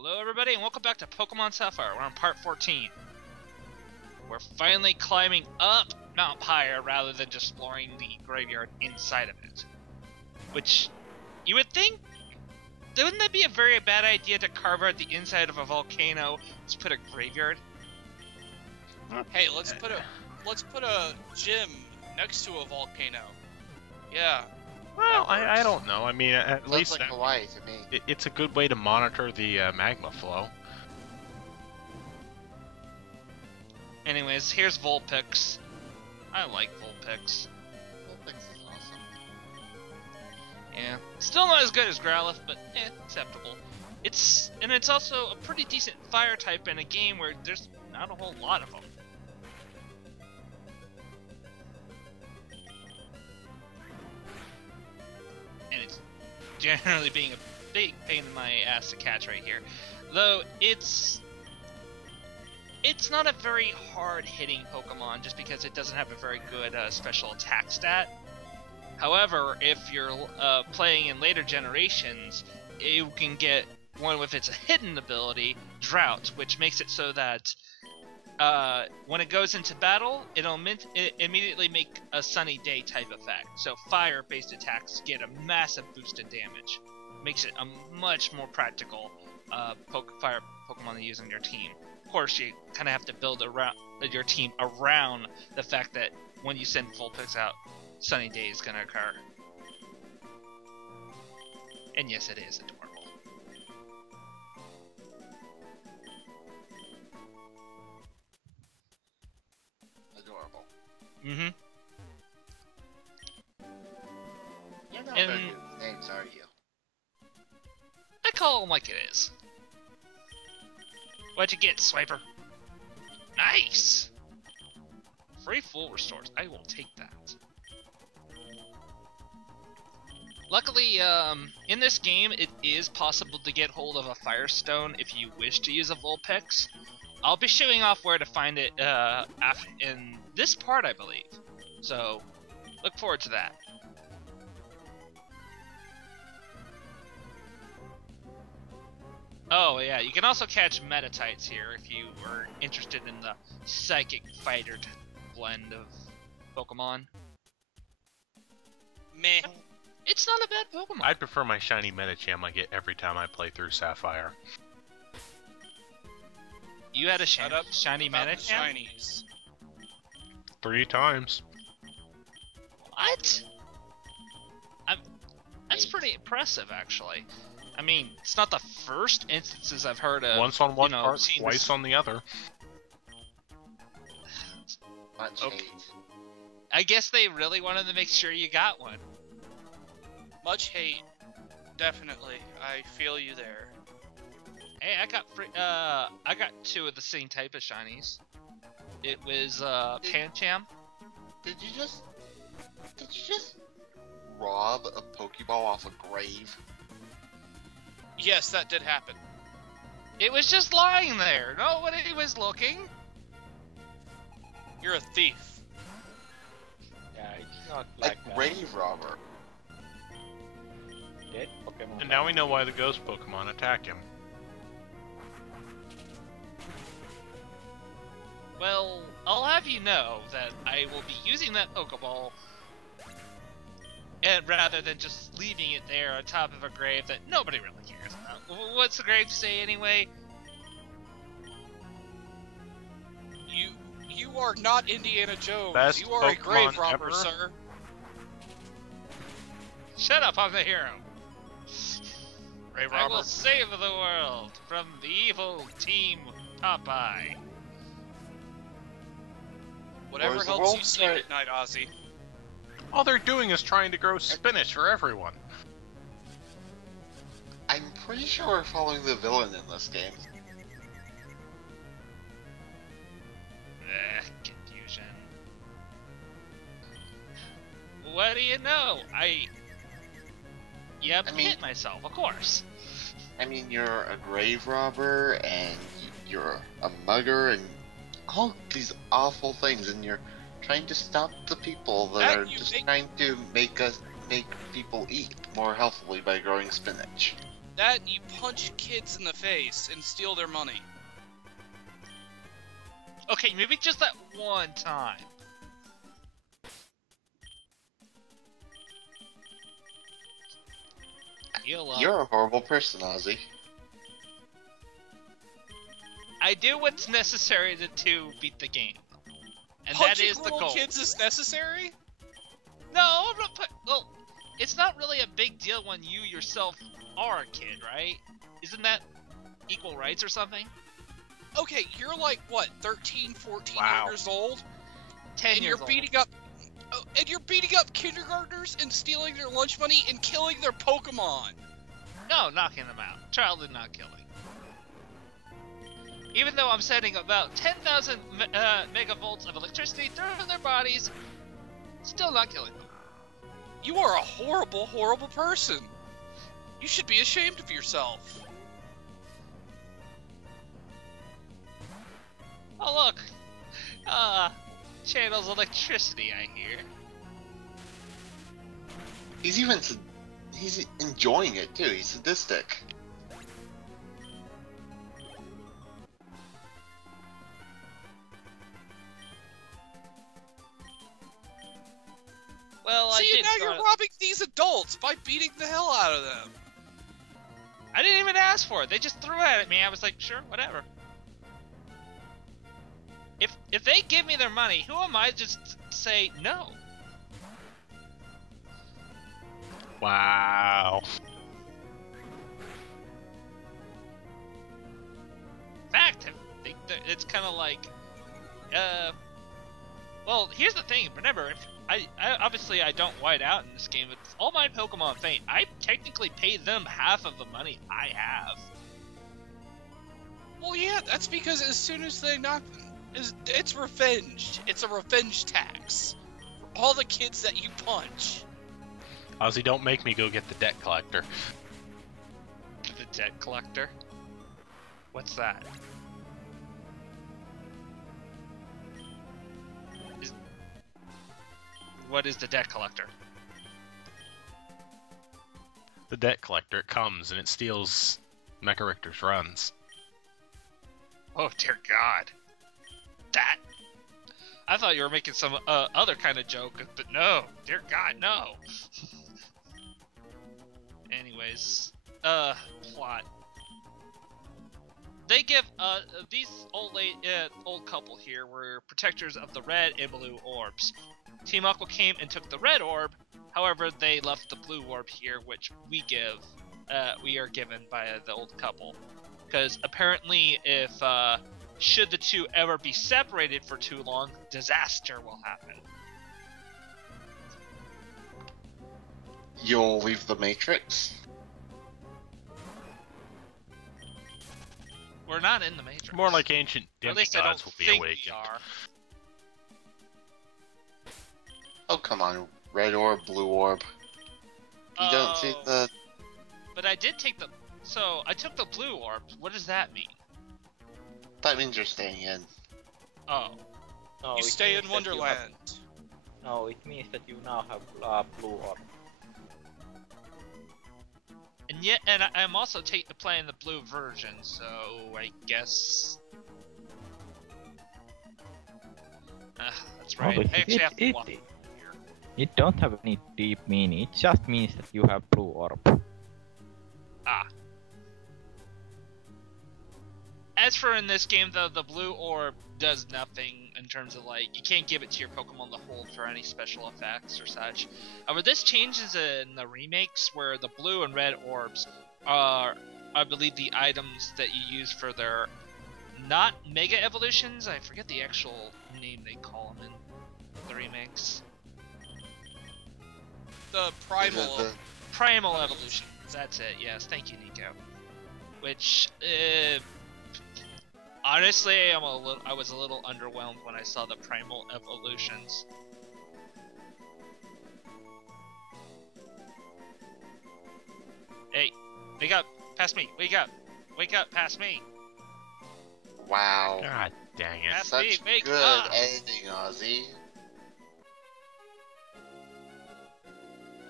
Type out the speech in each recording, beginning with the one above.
Hello everybody and welcome back to Pokemon Sapphire. We're on part 14. We're finally climbing up Mount Pyre rather than just exploring the graveyard inside of it. Which, you would think, wouldn't that be a very bad idea to carve out the inside of a volcano to put a graveyard? Hey, let's put a gym next to a volcano. Yeah. Well, I don't know. I mean, at least like Hawaii to me. It's a good way to monitor the magma flow. Anyways, here's Vulpix. I like Vulpix. Vulpix is awesome. Yeah, still not as good as Growlithe, but acceptable. It's also a pretty decent fire type in a game where there's not a whole lot of them. And it's generally being a big pain in my ass to catch right here. Though it's not a very hard-hitting Pokemon just because it doesn't have a very good special attack stat. However, if you're playing in later generations, you can get one with its hidden ability, Drought, which makes it so that when it goes into battle, it'll immediately make a sunny day type effect. So fire-based attacks get a massive boost in damage. Makes it a much more practical fire Pokemon to use on your team. Of course, you kind of have to build your team around the fact that when you send Vulpix out, sunny day is going to occur. And yes, it is adorable. Adorable. Mm-hmm. You're not very good with names, are you? I call them like it is. What'd you get, Swiper? Nice! Free full restores. I will take that. Luckily, in this game, it is possible to get hold of a Firestone if you wish to use a Vulpix. I'll be showing off where to find it in this part, I believe. So, look forward to that. Oh yeah, you can also catch Metatites here if you were interested in the Psychic Fighter blend of Pokemon. Meh. It's not a bad Pokemon. I'd prefer my shiny Medicham I get every time I play through Sapphire. You had a shiny Medicham? Shinies. 3 times. What? That's pretty impressive, actually. I mean, it's not the first instances I've heard of. Once on one part, twice on the other. Much Okay. hate. I guess they really wanted to make sure you got one. Much hate. Definitely. I feel you there. Hey, I got 2 of the same type of shinies. It was Pancham. Did you just rob a Pokeball off a grave? Yes, that did happen. It was just lying there. Nobody was looking. You're a thief. Yeah, it's not like A grave robber. dead Pokemon. And now we know why the ghost Pokemon attack him. Well, I'll have you know that I will be using that Pokeball, and rather than just leaving it there on top of a grave that nobody really cares about. What's the grave say anyway? You are not Indiana Jones. Best you are a grave Pokemon robber, ever. sir. Shut up, I'm the hero. Grave I robber. will save the world from the evil Team Popeye. Whatever Where's the helps you world sleep trade? at night, Ozzy. All they're doing is trying to grow spinach for everyone. I'm pretty sure we're following the villain in this game. Confusion. What do you know? Yeah, I mean- hit myself, of course. I mean, you're a grave robber, and you're a mugger, and all these awful things, and you're trying to stop the people that And are you just make- trying to make people eat more healthily by growing spinach. That and you punch kids in the face and steal their money. Okay, maybe just that one time. Heal up. You're a horrible person, Ozzy. I do what's necessary to beat the game. And Punching that is the little goal. kids is necessary? No, I'm not well, it's not really a big deal when you yourself are a kid, right? Isn't that equal rights or something? Okay, you're like, what, 13, 14 Wow. years old? 10 And years you're old. beating up... Oh, and you're beating up kindergartners and stealing their lunch money and killing their Pokemon. No, knocking them out. Childhood not killing. Even though I'm sending about 10,000 megavolts of electricity through their bodies, still not killing them. You are a horrible, horrible person. You should be ashamed of yourself. Oh look! Channels electricity, I hear. He's enjoying it too. He's sadistic. Well, See, I did now start... you're robbing these adults by beating the hell out of them. I didn't even ask for it. They just threw it at me. I was like, sure, whatever. If they give me their money, who am I just to say no? Wow. Fact, it's kind of like, well, here's the thing. Remember, if I obviously I don't white out in this game. It's all my Pokemon faint. I technically pay them half of the money I have. Well, yeah, that's because as soon as they knock... It's revenge. It's a revenge tax. For all the kids that you punch. Ozzy, don't make me go get the debt collector. The debt collector? What's that? What is the debt collector? The debt collector, it comes and it steals Mecha Richter's runs. Oh dear God. That? I thought you were making some other kind of joke, but no. Dear God, no. Anyways, plot. They give these old couple here were protectors of the red and blue orbs. Team Aqua came and took the red orb. However, they left the blue orb here, which we are given by the old couple. Because apparently, if should the two ever be separated for too long, disaster will happen. You'll leave the Matrix? We're not in the Matrix. More like ancient Or at least I don't demigods will be think awakened. we are. Oh, come on. Red orb, blue orb. You don't see Oh. the... But I did take the... So, I took the blue orb. What does that mean? That means you're staying in. Oh. No, You it stay means in that you have- Wonderland. No, it means that you now have blue orb. And yet, and I'm also playing the blue version, so I guess... that's right. No, but I actually have to walk. It don't have any deep meaning. It just means that you have blue orb. Ah. As for in this game, though, the blue orb does nothing in terms of, like, you can't give it to your Pokemon to hold for any special effects or such. However, this changes in the remakes where the blue and red orbs are, I believe, the items that you use for their, not Mega Evolutions, I forget the actual name they call them in the remakes. The primal. Primal Evolutions, that's it, yes, thank you, Nico. Which, honestly, I was a little underwhelmed when I saw the Primal Evolutions. Hey, wake up, past me, wake up, past me. Wow. God dang it. That's Such me, wake good up. editing, Ozzy.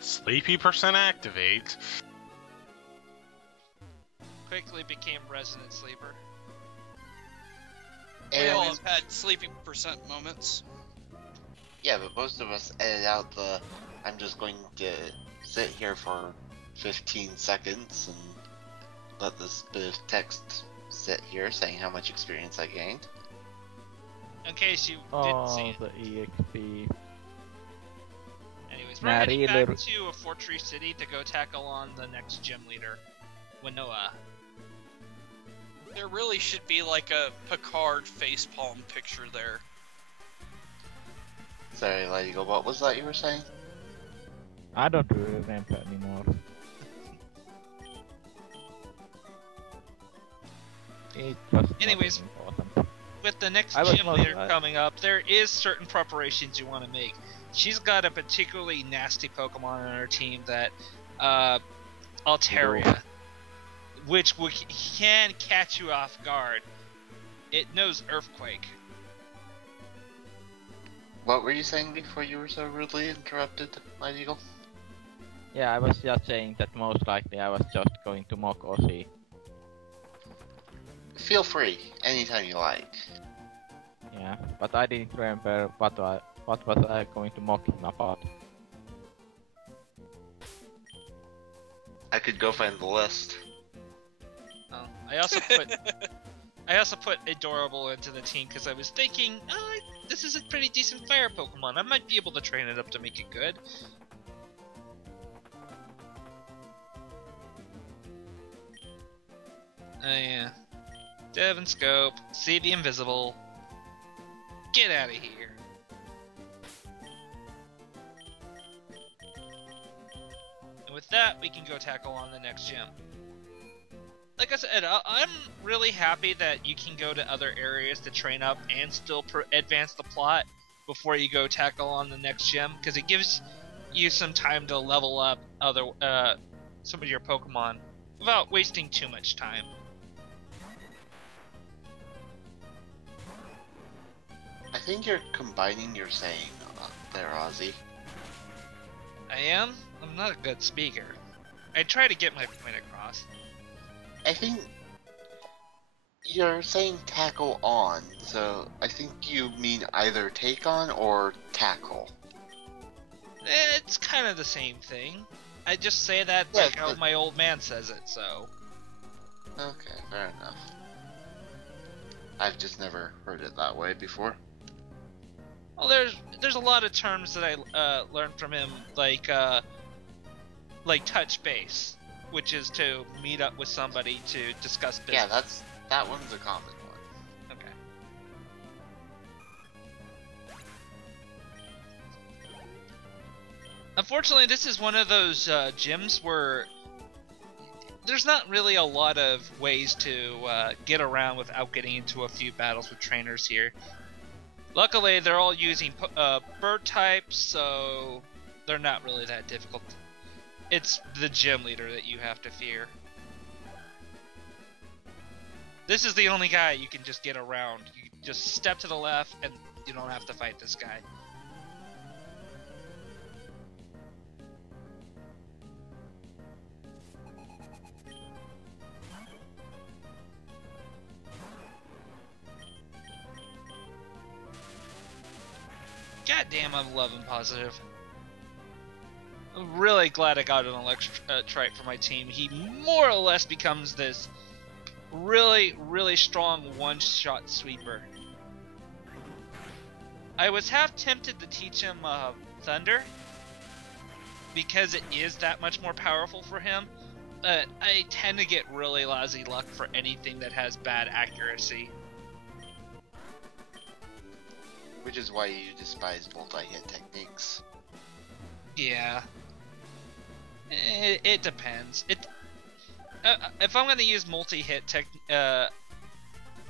Sleepy percent activate. quickly became Resident Sleeper. We all And have had sleepy percent moments. yeah, but most of us edit out the I'm just going to sit here for 15 seconds and let this bit of text sit here saying how much experience I gained. In case you didn't see Oh, it. the EXP. Anyways, we're Nah, heading really- back to a Fortress City to go tackle on the next gym leader, Winoa. There really should be like a Picard facepalm picture there. Sorry, Lady Go, what was that you were saying? I don't really remember anymore. It was Anyways, not important. With the next I was gym most- leader coming up, there is certain preparations you want to make. She's got a particularly nasty Pokemon on her team that, Altaria, which can catch you off guard. It knows Earthquake. What were you saying before you were so rudely interrupted, Lady Eagle? Yeah, I was just saying that most likely I was just going to mock Ozzy. Feel free, anytime you like. Yeah, but I didn't remember what was I going to mock him about. I could go find the list. Oh, I also put Adorable into the team because I was thinking, this is a pretty decent fire Pokemon. I might be able to train it up to make it good. Oh yeah. Devon Scope, see the invisible. Get out of here. And with that, we can go tackle on the next gym. Like I said, I'm really happy that you can go to other areas to train up and still advance the plot before you go tackle on the next gym, because it gives you some time to level up some of your Pokemon without wasting too much time. I think you're combining your saying there, Ozzy. I am? I'm not a good speaker. I try to get my point across. I think you're saying tackle on, so I think you mean either take on or tackle. It's kind of the same thing. I just say that Yeah, like how but- my old man says it, so... Okay, fair enough. I've just never heard it that way before. Well, there's a lot of terms that I learned from him, like touch base, which is to meet up with somebody to discuss business. Yeah, that one's a common one. Okay. Unfortunately, this is one of those gyms where there's not really a lot of ways to get around without getting into a few battles with trainers here. Luckily, they're all using bird types, so they're not really that difficult. It's the gym leader that you have to fear. This is the only guy you can just get around. You just step to the left, and you don't have to fight this guy. God damn, I'm loving positive. I'm really glad I got an Electrite for my team. He more or less becomes this really, really strong one-shot sweeper. I was half tempted to teach him Thunder, because it is that much more powerful for him, but I tend to get really lousy luck for anything that has bad accuracy. Which is why you despise multi-hit techniques. Yeah. It depends. If I'm gonna use multi-hit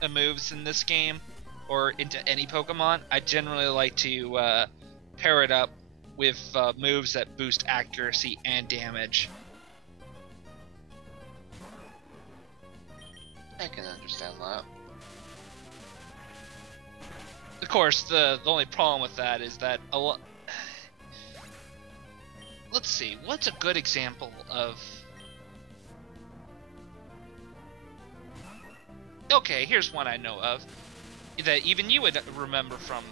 moves in this game, or into any Pokemon, I generally like to pair it up with moves that boost accuracy and damage. I can understand that. Of course, the only problem with that is that a lot. Let's see, what's a good example of Okay, here's one I know of that even you would remember from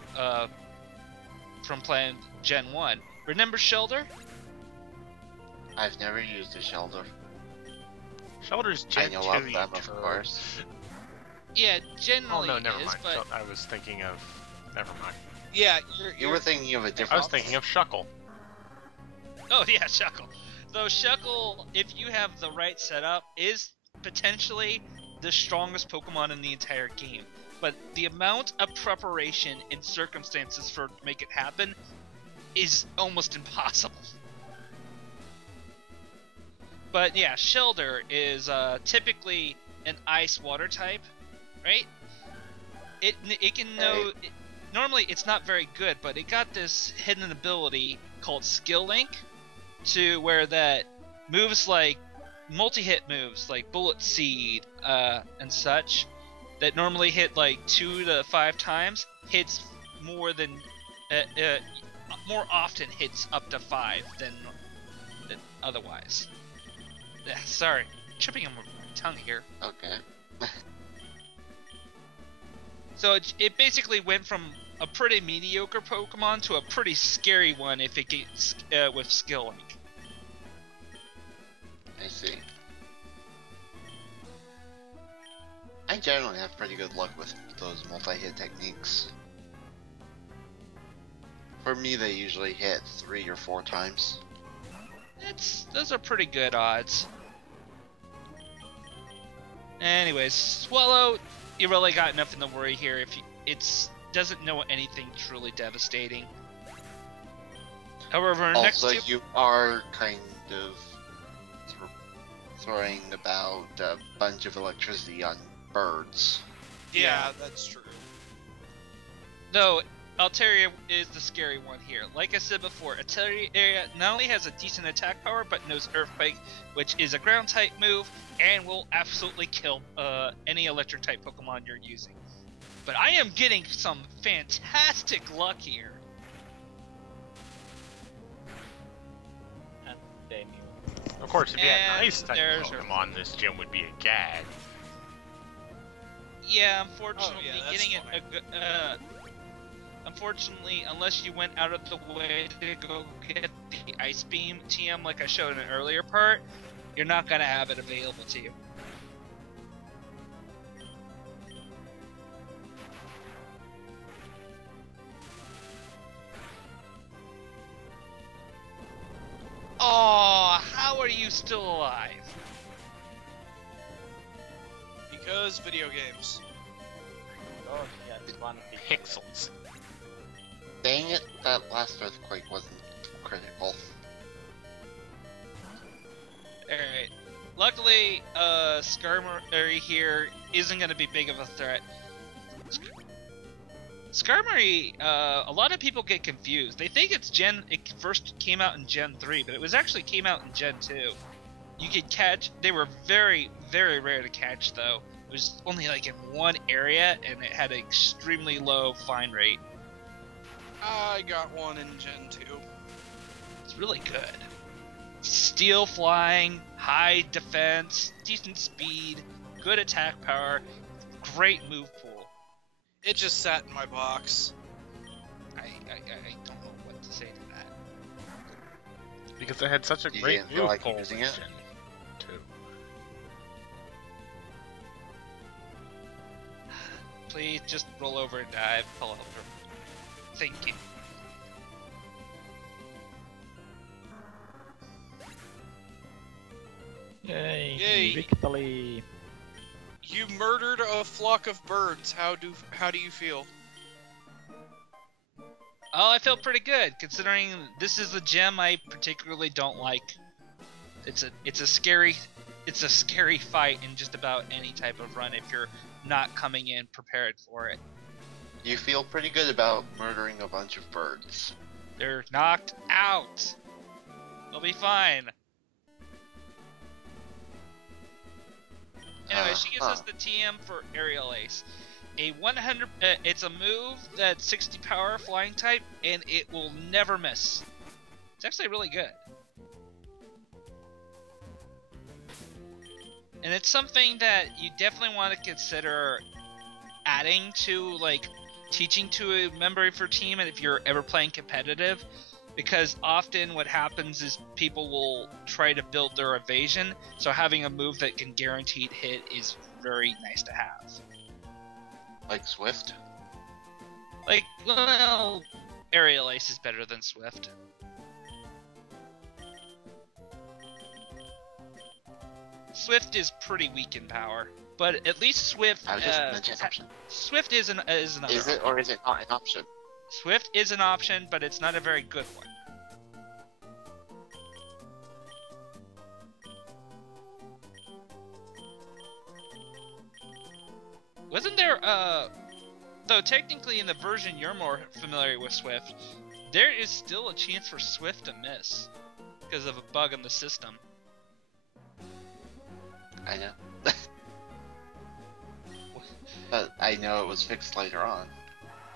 playing Gen 1. Remember Shelter? I've never used a shelter. Shelter's I Gen know 2, of you them, of turd. course. Yeah, Oh generally no, never is, mind. but I was thinking of... Never mind. Yeah, You were thinking of a I different. was thinking of Shuckle. oh yeah, Shuckle. Though Shuckle, if you have the right setup, is potentially the strongest Pokemon in the entire game. But the amount of preparation and circumstances for to make it happen is almost impossible. But yeah, Shelter is typically an ice water type, right? It can know. Normally, it's not very good, but it got this hidden ability called Skill Link, to where that moves like multi-hit moves like Bullet Seed and such that normally hit like 2 to 5 times hits more than more often hits up to 5 than otherwise. Sorry, tripping on my tongue here. Okay. So it basically went from a pretty mediocre Pokemon to a pretty scary one if it gets with Skill Link. I see. I generally have pretty good luck with those multi-hit techniques. For me, they usually hit 3 or 4 times. Those are pretty good odds. Anyways, Swallow, you really got nothing to worry here if it doesn't know anything truly devastating. However, next Also, to you are kind of throwing about a bunch of electricity on birds. Yeah, that's true. though Altaria is the scary one here. Like I said before, Altaria not only has a decent attack power, but knows Earthquake, which is a ground type move, and will absolutely kill any electric type Pokemon you're using. But I am getting some fantastic luck here. And they knew. Of course, if you had And an ice type there's her- Pokemon, this gym would be a gag. Yeah, unfortunately, Oh, yeah, that's getting funny. unfortunately, unless you went out of the way to go get the Ice Beam TM like I showed in an earlier part, you're not gonna have it available to you. Oh, how are you still alive? Because video games. Oh, yeah, it's one big Pixels. Dang it, that last earthquake wasn't critical. Alright. Luckily, Skarmory here isn't going to be big of a threat. Skarmory, a lot of people get confused. They think it first came out in Gen 3, but it was actually came out in Gen 2. You could catch, they were very, very rare to catch though. It was only like in one area, and it had an extremely low find rate. I got one in Gen 2. It's really good. Steel flying, high defense, decent speed, good attack power, great move pool. It just sat in my box. I don't know what to say to that. Because it had such a You great didn't feel move like pool using with it? Gen 2. Please just roll over and dive. Pull over. Thank you. Yay! Yay. Victory! You murdered a flock of birds. How do you feel? Oh, I feel pretty good considering this is a gem I particularly don't like. It's a scary fight in just about any type of run if you're not coming in prepared for it. You feel pretty good about murdering a bunch of birds. They're knocked out. They'll be fine. Anyway, she gives us the TM for Aerial Ace. A 100. It's a move that's 60 power flying type, and it will never miss. It's actually really good. And it's something that you definitely want to consider adding to, like, teaching to a member of your team, and if you're ever playing competitive, because often what happens is people will try to build their evasion, so having a move that can guaranteed hit is very nice to have. Like Swift? Like, well, Aerial Ace is better than Swift. Swift is pretty weak in power, but at least Swift. I was just mentioning option. Swift is another. Is it or is it not an option? Swift is an option, but it's not a very good one. Wasn't there, though technically in the version you're more familiar with Swift, there is still a chance for Swift to miss because of a bug in the system. I know. But I know it was fixed later on.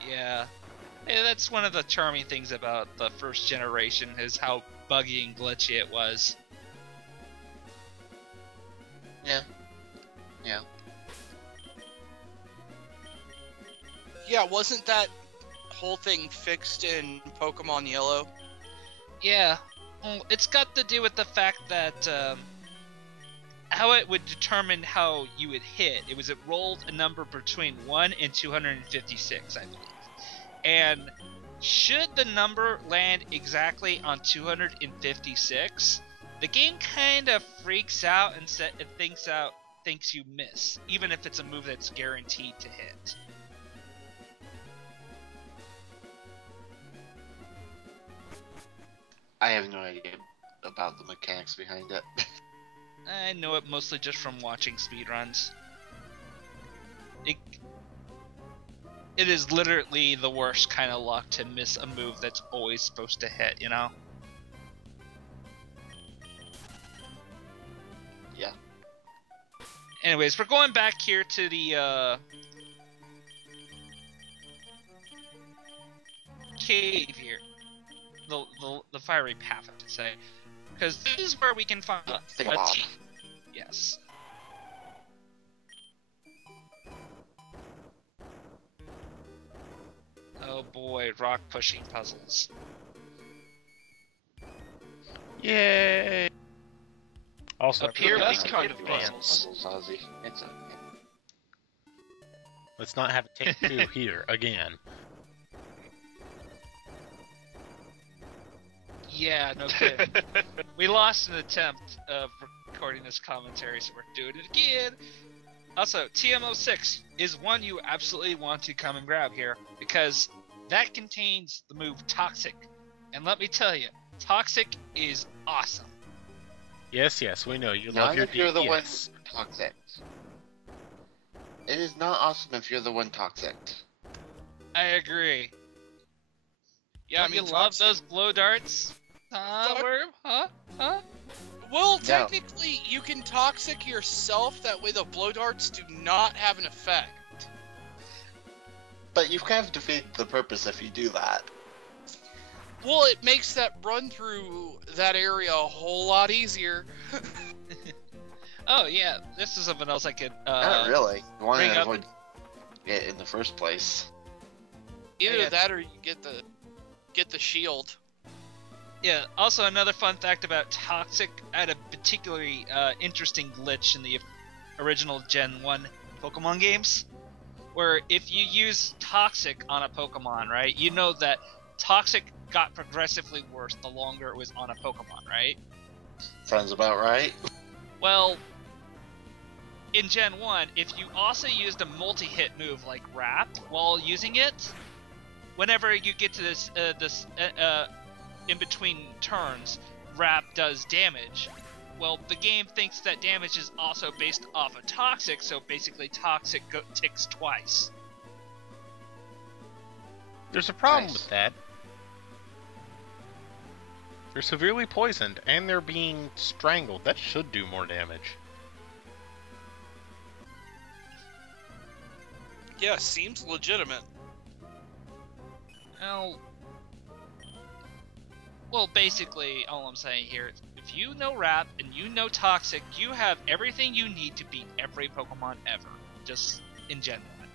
Yeah. Yeah, that's one of the charming things about the first generation, is how buggy and glitchy it was. Yeah. Yeah. Yeah, wasn't that whole thing fixed in Pokemon Yellow? Yeah. Well, it's got to do with the fact that, how it would determine how you would hit. It rolled a number between 1 and 256, I believe. And should the number land exactly on 256, the game kind of freaks out and thinks you miss, even if it's a move that's guaranteed to hit. I have no idea about the mechanics behind it. I know it mostly just from watching speedruns. It is literally the worst kind of luck to miss a move that's always supposed to hit, you know? Yeah. Anyways, we're going back here to the, cave here. The fiery path, I have to say. Because this is where we can find a team. Yes. Oh boy, rock pushing puzzles. Yay! Also, Up here, that's we kind can of get advanced. Puzzles, Ozzy. It's okay. Let's not have a take two here again. Yeah, no kidding. We lost an attempt of recording this commentary, so we're doing it again. Also, TM06 is one you absolutely want to come and grab here, because that contains the move Toxic. And let me tell you, Toxic is awesome. Yes, yes, we know you Not love your if you're the one DPS. toxic. It is not awesome if you're the one toxic. I agree. Yeah, Don't you love those blow darts? Worm? Huh? Well, No. technically, you can toxic yourself, that way the blow darts do not have an effect. But you've kind of defeated the purpose if you do that. Well, it makes that run through that area a whole lot easier. Oh yeah, this is something else I could, Not really. You want bring to up- avoid it in the first place. Either yeah. that or you get the shield. Yeah, also another fun fact about Toxic, I had a particularly interesting glitch in the original Gen 1 Pokemon games, where if you use Toxic on a Pokemon, right, you know that Toxic got progressively worse the longer it was on a Pokemon, right? Sounds about right. Well, in Gen 1, if you also used a multi-hit move like Wrap while using it, whenever you get to this in between turns, Wrap does damage. Well, the game thinks that damage is also based off of Toxic, so basically Toxic ticks twice. There's a problem Nice. with that. They're severely poisoned, and they're being strangled. That should do more damage. Yeah, seems legitimate. Well, basically, all I'm saying here, if if you know Rap and you know Toxic, you have everything you need to beat every Pokemon ever, just in Gen 1.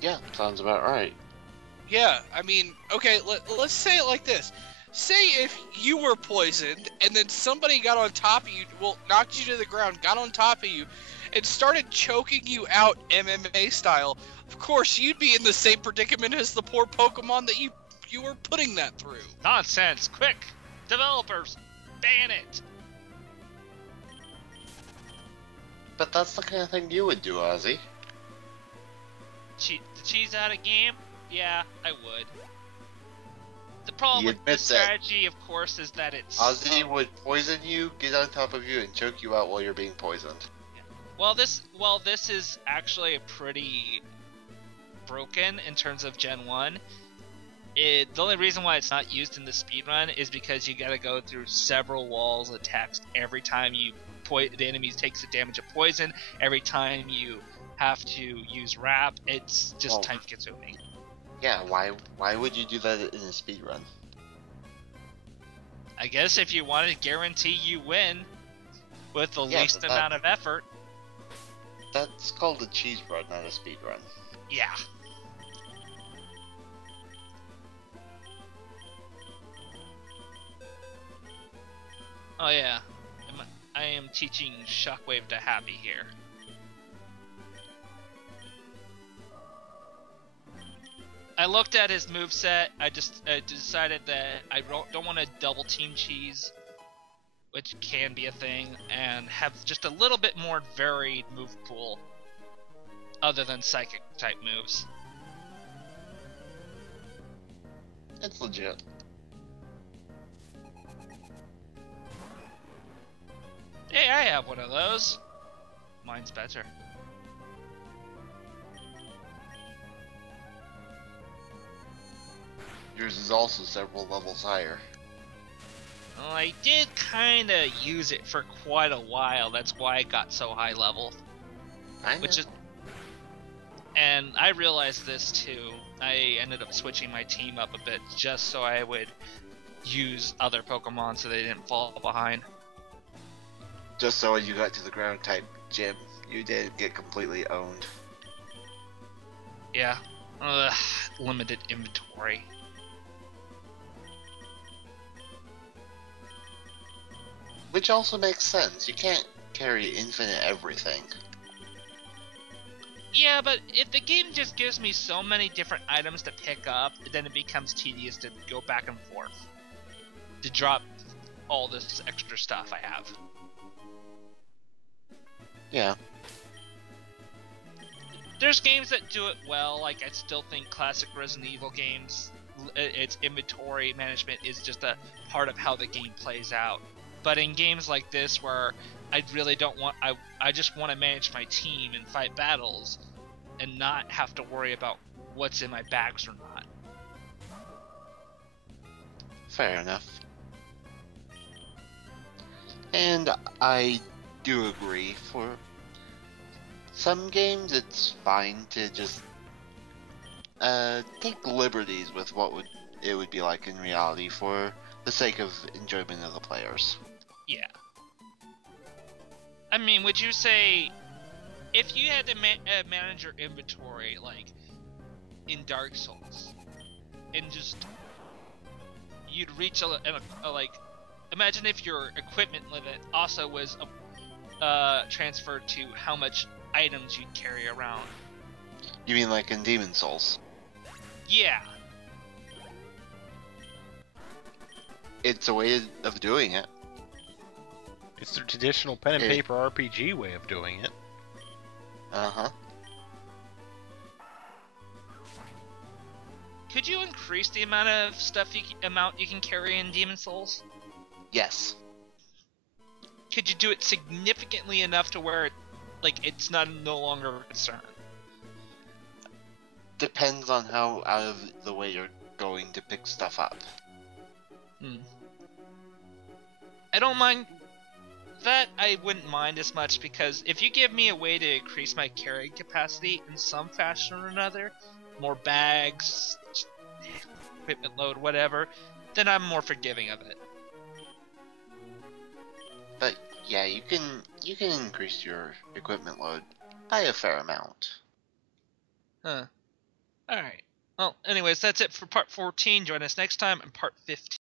Yeah, sounds about right. Yeah, I mean, okay, let's say it like this. Say if you were poisoned and then somebody got on top of you, well, knocked you to the ground, got on top of you, and started choking you out MMA style, of course you'd be in the same predicament as the poor Pokemon that you were putting that through. Nonsense! Quick! Developers! Ban it! But that's the kind of thing you would do, Ozzy. The cheese out of game? Yeah, I would. The problem You with the admit that. strategy, of course, is that it's... Ozzy would poison you, get on top of you, and choke you out while you're being poisoned. Well, this is actually pretty broken in terms of Gen 1. The only reason why it's not used in the speedrun is because you gotta go through several walls of text every time the enemy takes the damage of poison, every time you have to use Wrap. It's just time consuming. Yeah, why would you do that in a speedrun? I guess if you want to guarantee you win with the least amount of effort. That's called a cheese run, not a speed run. Yeah. Oh yeah, I am teaching Shockwave to Happy here. I looked at his moveset. I decided that I don't want to double team cheese, which can be a thing, and have just a little bit more varied move pool other than psychic type moves. It's legit. Hey, I have one of those. Mine's better. Yours is also several levels higher. Well, I did kind of use it for quite a while. That's why it got so high level. And I realized this too. I ended up switching my team up a bit just so I would use other Pokemon so they didn't fall behind. Just so when you got to the ground type gym, you didn't get completely owned. Yeah. Limited inventory. Which also makes sense. You can't carry infinite everything. Yeah, but if the game just gives me so many different items to pick up, then it becomes tedious to go back and forth. To drop all this extra stuff I have. Yeah. There's games that do it well, like I still think classic Resident Evil games, its inventory management is just a part of how the game plays out. But in games like this where I really don't want, I just want to manage my team and fight battles and not have to worry about what's in my bags or not. Fair enough. And I do agree, for some games it's fine to just take liberties with what it would be like in reality for the sake of enjoyment of the players. Yeah. I mean, would you say, if you had to manage your inventory, like, in Dark Souls, and just, you'd reach like, imagine if your equipment limit also was transferred to how much items you'd carry around. You mean like in Demon Souls? Yeah. It's a way of doing it. It's the traditional pen and paper RPG way of doing it. Uh-huh. Could you increase the amount of stuff you can carry in Demon Souls? Yes. Could you do it significantly enough to where it's no longer a concern? Depends on how out of the way you're going to pick stuff up. I don't mind that. I wouldn't mind as much, because if you give me a way to increase my carrying capacity in some fashion or another, more bags, equipment load, whatever, then I'm more forgiving of it. But yeah, you can increase your equipment load by a fair amount. Huh. Alright. Well, anyways, that's it for part 14. Join us next time in part 15.